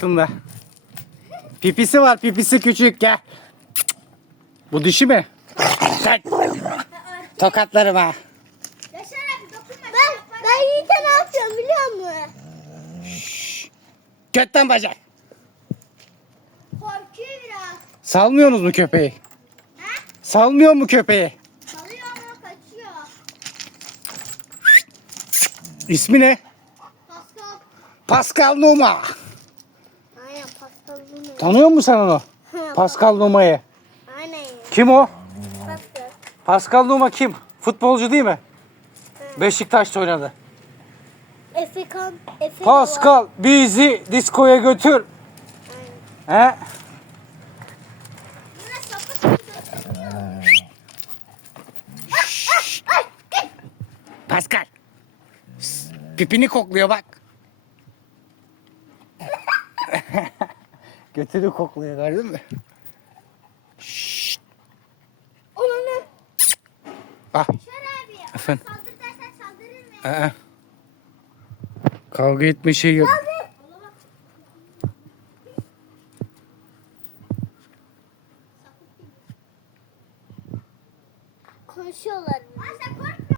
Aslında. Pipisi var pipisi küçük gel. Bu dişi mi? Tokatlarım ha. Yaşar abi dokunma. Ben, ben Yiğit'e ne yapıyorum biliyor musun? Götten bacak. Korkuyor biraz. Salmıyorsunuz mu köpeği? Ha? Salmıyor mu köpeği? Salıyor ama kaçıyor. İsmi ne? Pascal. Pascal Numa. Pascal. Tanıyor musun sen onu? Pascal Numa'yı. Aynen. Kim o? Pascal. Pascal Numa kim? Futbolcu değil mi? Beşiktaş'ta oynadı. Efekan. Efe Pascal bizi diskoya götür. He? Pascal. Şşt, Pipini kokluyor bak. Götünü kokluyor gördün mü? Onu Bak. Yaşar abi. Efendim? Saldır dersen saldırır mı? Aa. Kavga etme şey yok. Konuşuyorlar. Ayşe korkma.